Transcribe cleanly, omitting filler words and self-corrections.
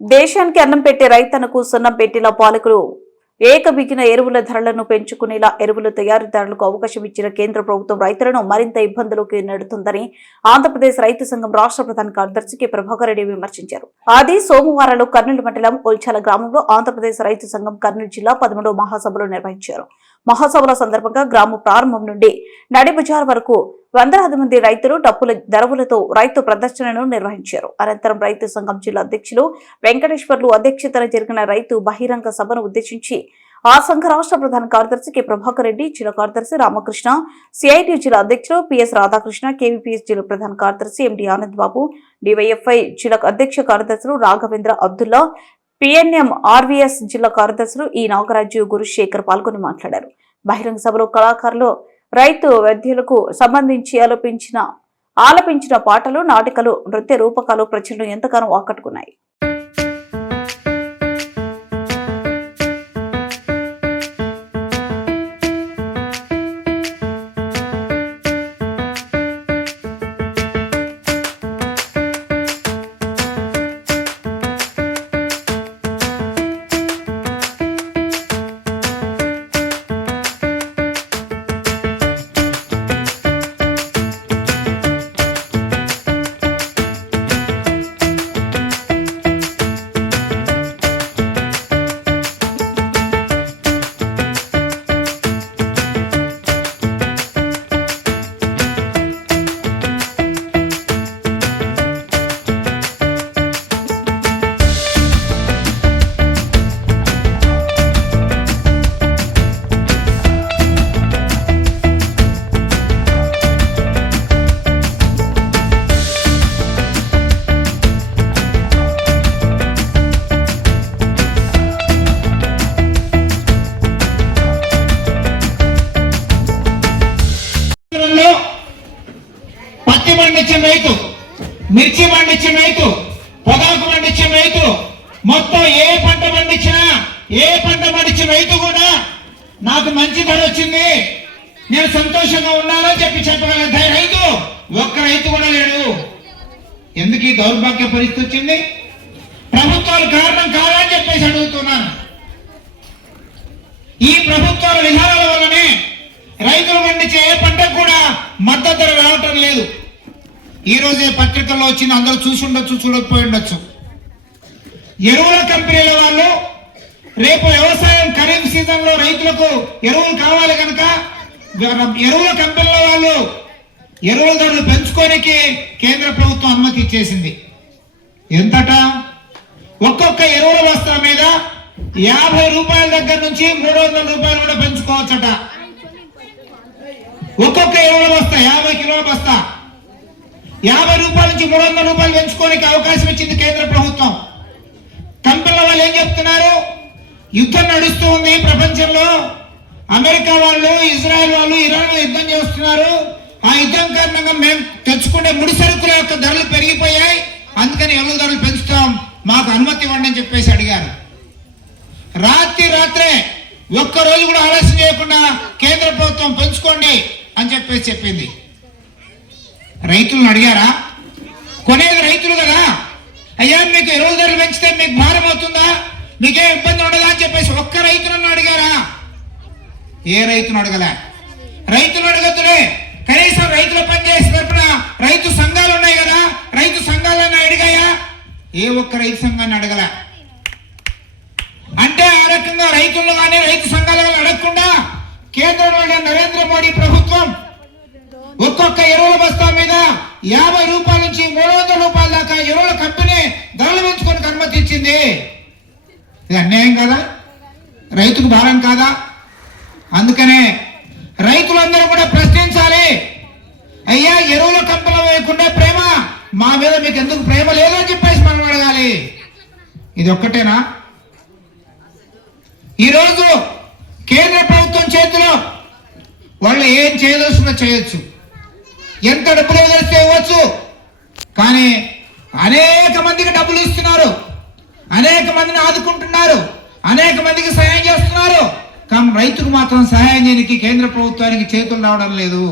దేశానికి అన్నం పెట్టే రైతన్నకు సున్నం పెట్టేలా పాలకులు ఏకబిగిన ఎరువుల ధరలను పెంచుకునేలా ఎరువుల తయారీదారులకు అవకాశం ఇచ్చిన కేంద్ర ప్రభుత్వం రైతులను మరింత ఇబ్బందులకు నెడుతుందని ఆంధ్రప్రదేశ్ రైతు సంఘం రాష్ట్ర ప్రధాన కార్యదర్శి కె ప్రభాకర్ రెడ్డి విమర్శించారు. ఆది సోమవారంలో కర్నూలు మండలం ఒల్చాల గ్రామంలో ఆంధ్రప్రదేశ్ రైతు సంఘం కర్నూలు జిల్లా 13వ మహాసభలు నిర్వహించారు. మహాసభల సందర్భంగా గ్రామ ప్రారంభం నుండి నడి బజార్ వరకు వందలాది మంది రైతులు డప్పుల దరవులతో రైతు ప్రదర్శనను నిర్వహించారు. అనంతరం రైతు సంఘం జిల్లా అధ్యక్షులు వెంకటేశ్వర్లు అధ్యక్షతన జరిగిన రైతు బహిరంగ సభను ఉద్దేశించి ఆ సంఘ రాష్ట్ర ప్రధాన కార్యదర్శి కె ప్రభాకర్ రెడ్డి, జిల్లా కార్యదర్శి రామకృష్ణ, సిఐటి జిల్లా అధ్యక్షులు పిఎస్ రాధాకృష్ణ, కేవీపీఎస్ జిల్లా ప్రధాన కార్యదర్శి ఎండి ఆనంద్ బాబు, డివైఎఫ్ఐ జిల్లా అధ్యక్ష కార్యదర్శులు రాఘవేంద్ర అబ్దుల్లా, పిఎన్ఎం ఆర్వీఎస్ జిల్లా కార్యదర్శులు ఈ నాగరాజు, గురుశేఖర్ పాల్గొని మాట్లాడారు. బహిరంగ సభలో కళాకారులు రైతు వైద్యులకు సంబంధించి ఆలపించిన పాటలు, నాటికలు, నృత్య రూపకాలు ప్రజలను ఎంతగానో ఆకట్టుకున్నాయి. పత్తి పండించిన రైతు, మిర్చి పండించిన రైతు, పొగాకు పండించిన రైతు, మొత్తం ఏ పంట పండించిన రైతు కూడా నాకు మంచి ధర వచ్చింది, నేను సంతోషంగా ఉన్నానని చెప్పగల రైతు ఒక్క రైతు కూడా లేడు. ఎందుకు ఈ దౌర్భాగ్య పరిస్థితి వచ్చింది? ప్రభుత్వాలు కారణం కాదా అని చెప్పేసి అడుగుతున్నాను. ఈ ప్రభుత్వాల విధానాల వల్లనే రైతులు పండించే ఏ పంటకు కూడా మద్దతు ధర రావటం లేదు. ఈ రోజే పత్రికల్లో వచ్చింది, అందరూ చూసుండొచ్చు, చూడకపోయి ఉండొచ్చు. ఎరువుల కంపెనీల వాళ్ళు రేపు వ్యవసాయం ఖరీఫ్ సీజన్ లో రైతులకు ఎరువులు కావాలి కనుక ఎరువుల కంపెనీల వాళ్ళు ఎరువుల ధరలు పెంచుకోనికి కేంద్ర ప్రభుత్వం అనుమతి ఇచ్చేసింది. ఎంతట? ఒక్కొక్క ఎరువుల బస్తా మీద 50 రూపాయల దగ్గర నుంచి 300 రూపాయలు కూడా పెంచుకోవచ్చట. ఒక్కొక్క ఎరువుల బస్తా 50 కిలోల బస్తా 50 రూపాయల నుంచి 300 రూపాయలు పెంచుకోనికి అవకాశం ఇచ్చింది కేంద్ర ప్రభుత్వం. కంపెనీల వాళ్ళు ఏం చెప్తున్నారు? యుద్ధం నడుస్తూ ఉంది ప్రపంచంలో, అమెరికా వాళ్ళు, ఇజ్రాయెల్ వాళ్ళు ఇరాన్ యుద్ధం చేస్తున్నారు. ఆ యుద్ధం కారణంగా మేము తెచ్చుకునే ముడి సరుకుల యొక్క ధరలు పెరిగిపోయాయి, అందుకని ఎరువుల ధరలు పెంచుతాం, మాకు అనుమతి ఇవ్వండి అని చెప్పేసి అడిగారు. రాత్రే ఒక్క రోజు కూడా ఆలస్యం చేయకుండా కేంద్ర ప్రభుత్వం పెంచుకోండి అని చెప్పేసి చెప్పింది. రైతులను అడిగారా? కొనేది రైతులు కదా. అయ్యా మీకు ఎరువుల ధరలు పెంచితే మీకు భారం అవుతుందా, మీకే ఇబ్బంది ఉండదా అని చెప్పేసి ఒక్క రైతులను అడిగారా? ఏ రైతును అడగలే. రైతులు అడగద్దులే, కనీసం రైతుల పనిచేసే తరపున రైతు సంఘాలు ఉన్నాయి కదా, రైతు సంఘాలను అడిగాయా? ఏ ఒక్క రైతు సంఘాన్ని అడగలే. అంటే ఆ రకంగా రైతులను కానీ రైతు సంఘాలను అడగకుండా కేంద్రంలో నరేంద్ర మోడీ ప్రభుత్వం ఒక్కొక్క ఎరువుల బస్తా మీద 50 రూపాయల నుంచి 300 రూపాయల దాకా ఎరువుల కంపెనీ ధరలు పెంచుకోనికి అనుమతి ఇచ్చింది. ఇది అన్యాయం కాదా? రైతుకు భారం కాదా? అందుకనే రైతులందరూ కూడా ప్రశ్నించాలి. అయ్యా ఎరువుల కంపెనీ వేయకుండా ప్రేమ మా మీద మీకు ఎందుకు ప్రేమ లేదని చెప్పేసి మనం అడగాలి. ఇది ఒక్కటేనా? ఈరోజు కేంద్ర ప్రభుత్వం చేతిలో వాళ్ళు ఏం చేయదలుచుకున్నా చేయొచ్చు, ఎంత డబ్బులు వదిలిస్తే ఇవ్వచ్చు. కానీ అనేక మందికి డబ్బులు ఇస్తున్నారు, అనేక మందిని ఆదుకుంటున్నారు, అనేక మందికి సహాయం చేస్తున్నారు. కానీ రైతుకు మాత్రం సహాయం చేయడానికి కేంద్ర ప్రభుత్వానికి చేతులు రావడం లేదు.